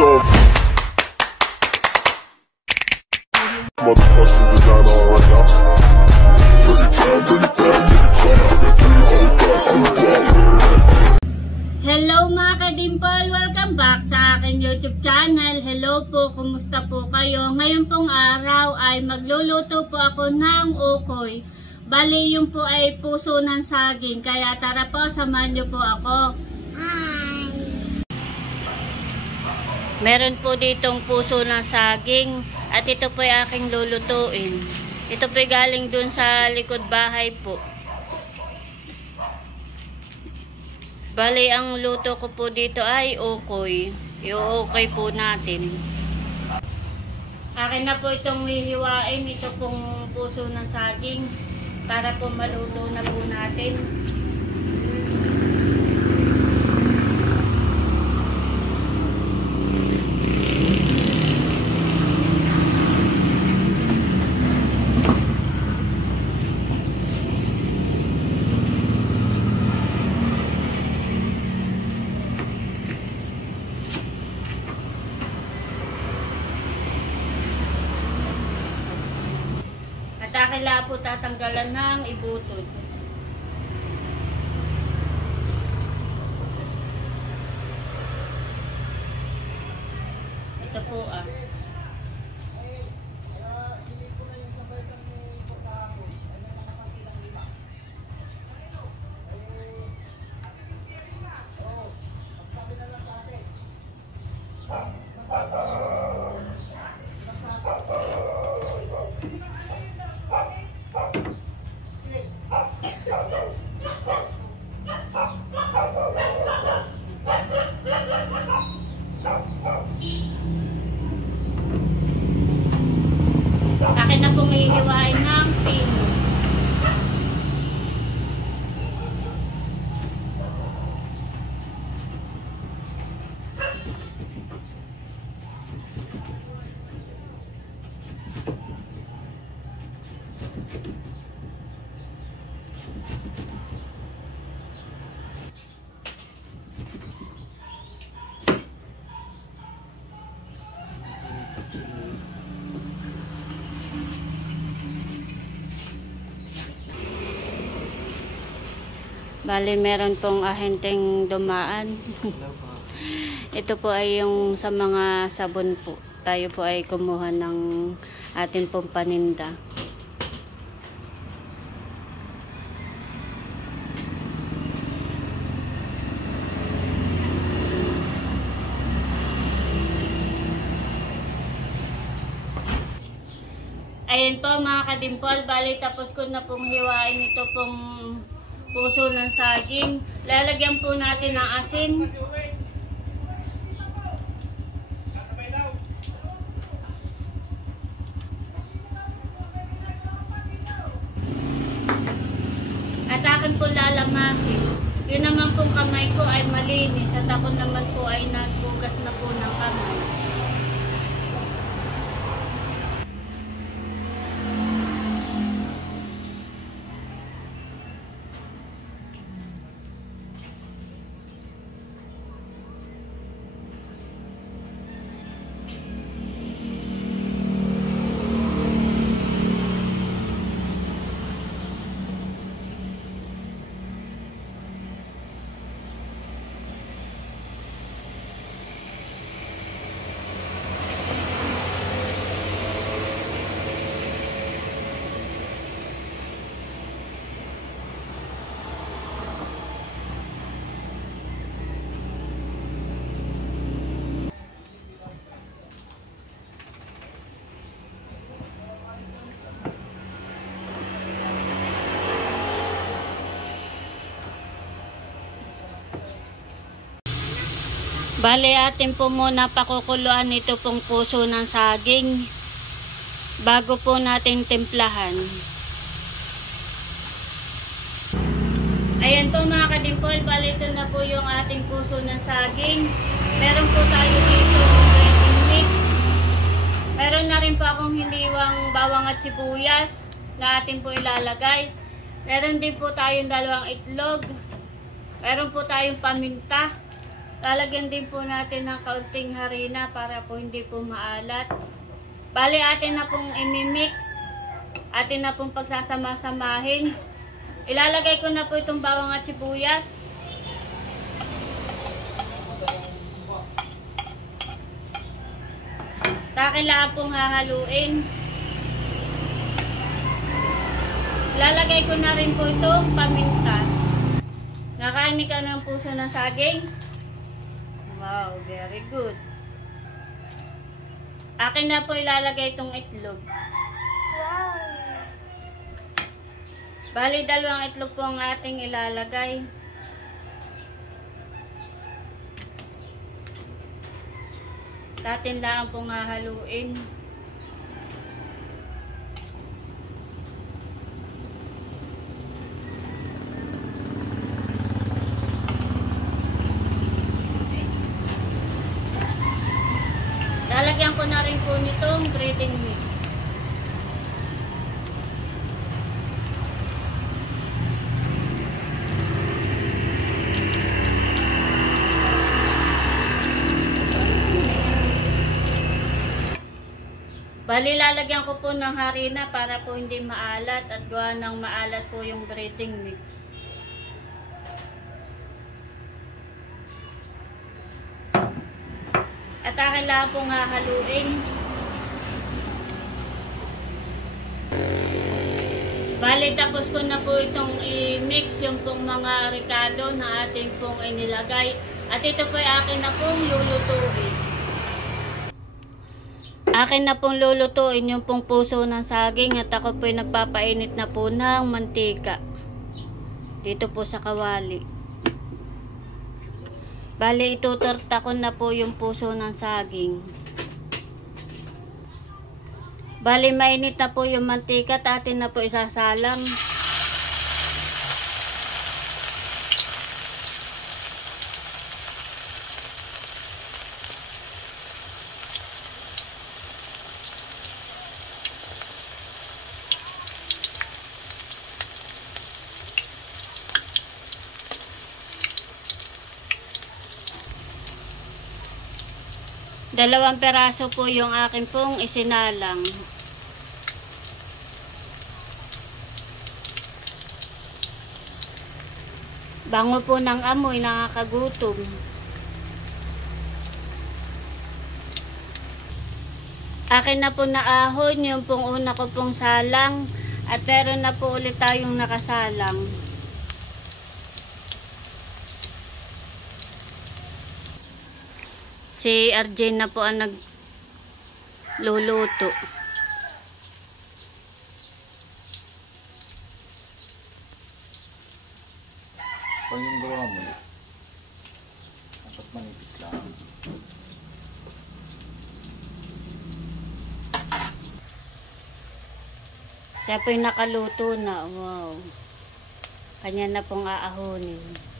So motherfucking designer right now. Hello mga ka-dimple! Welcome back sa aking YouTube channel. Hello po, kumusta po kayo? Ngayon pong araw ay magluluto po ako ng ukoy. Bali yung po ay puso ng saging. Kaya tara po, samahan niyo po ako. Hi! Meron po ditong puso ng saging. At ito po ay aking lulutuin. Ito po ay galing dun sa likod bahay po. Bali, ang luto ko po dito ay ukoy. I-ukoy po natin. Akin na po itong hihiwain. Ito pong puso ng saging. Para po maluto na po natin. At akin lang po tatanggalan ng ibutod. Ito po Akin na pong hihiwain ng pino. Bali, meron pong ahenteng dumaan. Ito po ay yung sa mga sabon po. Tayo po ay kumuha ng ating pong paninda. Ayan po mga ka-dimple. Bali, tapos ko na pong hiwain ito pong puso ng saging. Lalagyan po natin ng asin. At akin po lalamasin. Yun naman pong kamay ko ay malinis. At ako naman po ay nagbugas na po ng kamay. Bale, atin po muna pakukuluan ito pong puso ng saging bago po natin timplahan. Ayan po mga ka-dimple, bale ito na po yung ating puso ng saging. Meron po tayo dito dressing mix. Meron na rin po akong hiniwang bawang at sibuyas na atin po ilalagay. Meron din po tayong 2 itlog. Meron po tayong paminta. Lalagyan din po natin ng kaunting harina para po hindi po maalat. Bali, atin na pong imimix. Atin na pong pagsasama-samahin. Ilalagay ko na po itong bawang at sibuyas. Kailangan pong hahaluin. Lalagay ko na rin po itong paminta. Nakain ka ng puso ng saging. Wow, very good. Akin na po ilalagay itong itlog. Wow. Bali, 2 itlog po ang ating ilalagay. Atin lang pong hahaluin. Lalagyan ko na rin po nitong breading mix. Bali, lalagyan ko po ng harina para po hindi maalat at gawa ng maalat po yung breading mix. At akin lang pong hahaluin. Bali, tapos ko na po itong i-mix yung pong mga ricado na ating pong inilagay. At ito po ay akin na pong lulutuin. Akin na pong lulutuin yung pong puso ng saging at ako po ay nagpapainit na po ng mantika. Dito po sa kawali. Bali, itutorta ko na po yung puso ng saging. Bali, mainit na po yung mantika at atin na po isasalang. Dalawang peraso po yung akin pong isinalang. Bango po ng amoy, nakakagutom. Akin na po naahon yung pong una ko pong salang at meron na po ulit tayong nakasalang. Si RJ na po ang nagluluto. Pag yung gawa mo, dapat manipis lang. Siya po yung nakaluto na. Wow. Kanya na pong aahonin.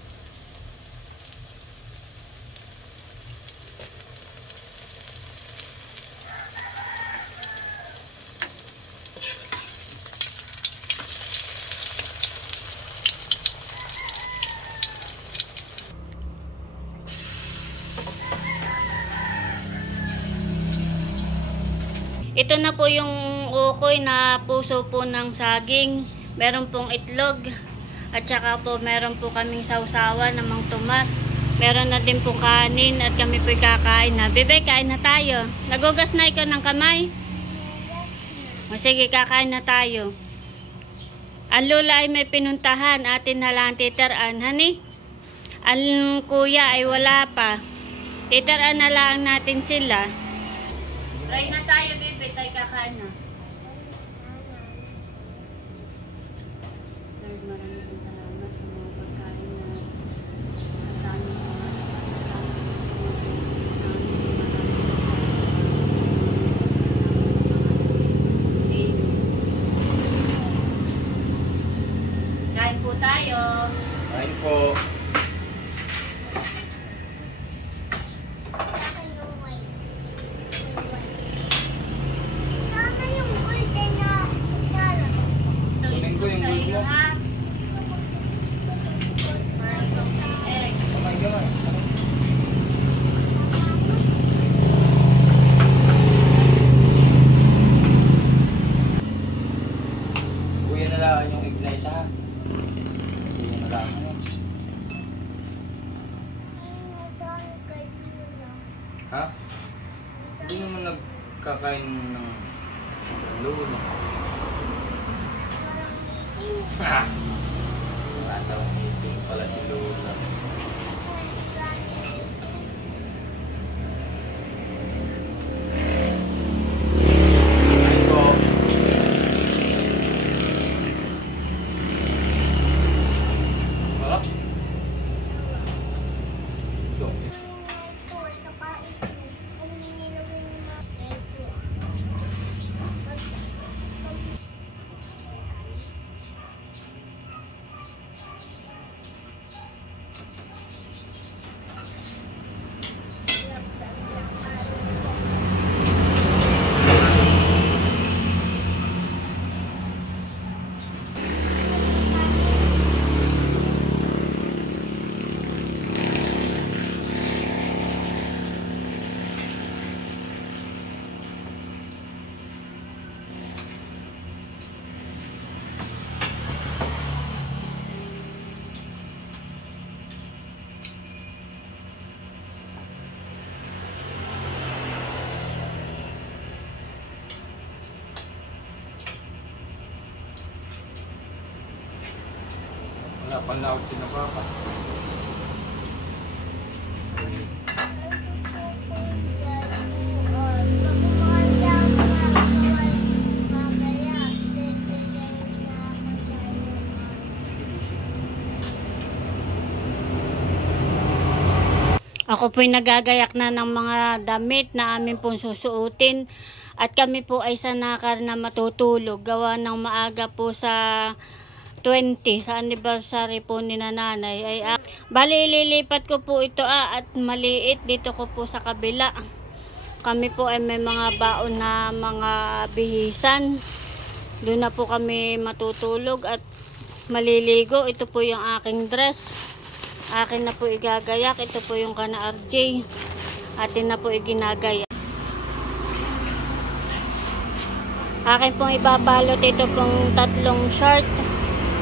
Ito na po yung ukoy na puso po ng saging. Meron pong itlog. At saka po meron po kaming sausawan ng mga tomat. Meron na din po kanin at kami po kakain na. Bebe, kain na tayo. Nagugas na ikaw ng kamay? O sige, kakain na tayo. Ang lula ay may pinuntahan. Atin na lang titiraan. Honey? Ang kuya ay wala pa. Titiraan na lang natin sila. Try na tayo, bebe. Tayo kakain na. Lord, maraming salamat sa mga pagkain na kain po tayo. Kain po. Ha? Hindi naman nagkakain ng lolo. Ha? Wala daw ngipin pala si Lola. Ay po. Sarap? Ito. Wala pang laot si Napapa. Ako po'y nagagayak na ng mga damit na amin pong susuotin. At kami po ay sa nakar na matutulog. Gawa ng maaga po sa 20 sa anniversary po ni nanay. Bali, lilipat ko po ito at maliit dito ko po sa kabila. Kami po ay may mga baon na mga bihisan. Doon na po kami matutulog at maliligo. Ito po yung aking dress. Akin na po igagayak. Ito po yung kana RJ. Atin na po iginagayak. Akin pong ibabalot ito pong 3 short.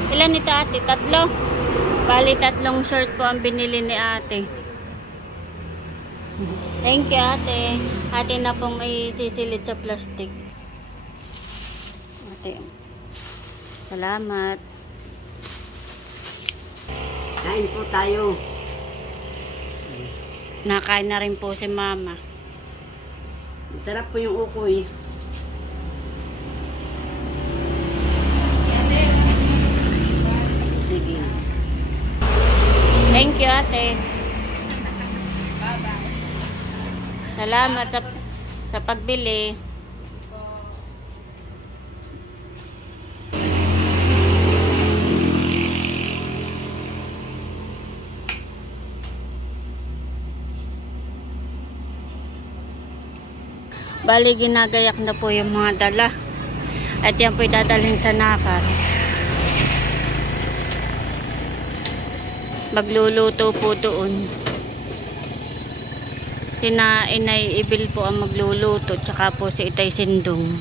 Ilan ito ate? 3? Bali 3 short po ang binili ni ate. Thank you ate. Ate na pong isisilid sa plastic. Ate. Salamat. Kain po tayo. Nakain na rin po si mama. Sarap po yung ukoy. Sige. Thank you ate. Salamat sa pagbili. Bali, ginagayak na po yung mga dala. At yan po dadalhin sa nakar. Magluluto po doon. Sina Inay Ibil po ang magluluto. Tsaka po si Itay Sindong.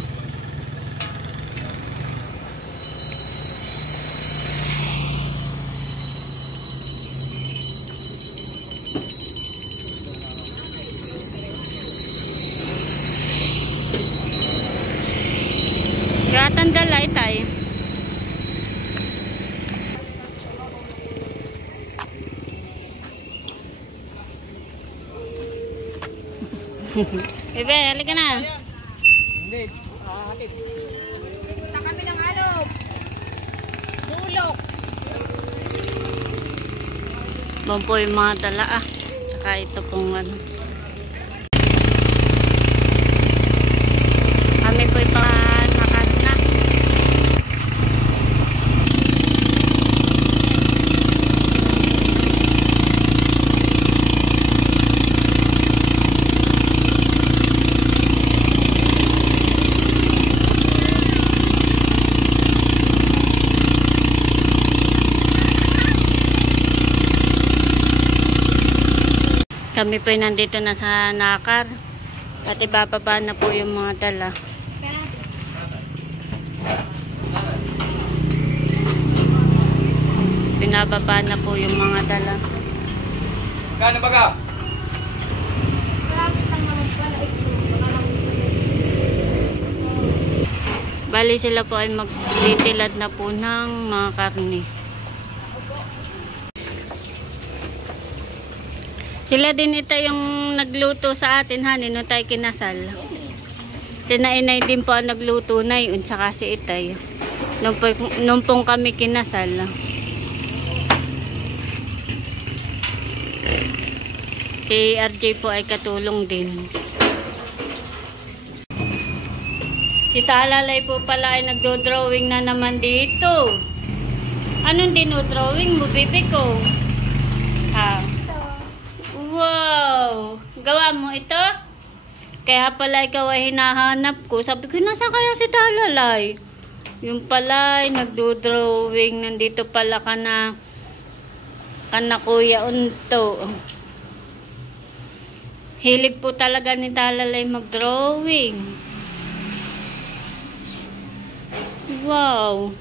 Katan dala Itay. Bebe, halika na. Hindi. Hatid. Punta kami ng sulok. Doon po yung mga dala Saka ito pong kami po yung pangakat na. Kami po nandito na sa nakar. At ibababa na po yung mga dala. Pinababa na po yung mga dala. Kano baga? Grabe Bali sila po ay magtitilad na po ng mga karne. Sila din ito yung nagluto sa atin, hanin, nung tayo kinasal. Sinainay din po ang nagluto na yun, saka si Itay. Nung pong kami kinasal. Si RJ po ay katulong din. Si Talalay po pala ay nagdo-drawing na naman dito. Anong dinodrawing mo, bibi ko? Ha? Wow! Gawa mo ito? Kaya pala ikaw ay hinahanap ko. Sabi ko, nasa kaya si Talalay? Yung pala ay nagdo-drawing. Nandito pala ka na Kuya Unto. Hilig po talaga ni Talalay mag-drawing. Wow!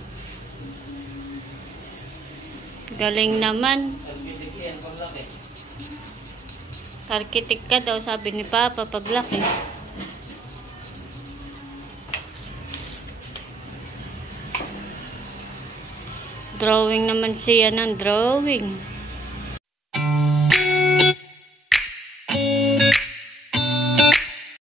Galing naman. Arkitek ka daw, sabi ni Papa, paglaki. Drawing naman siya ng drawing.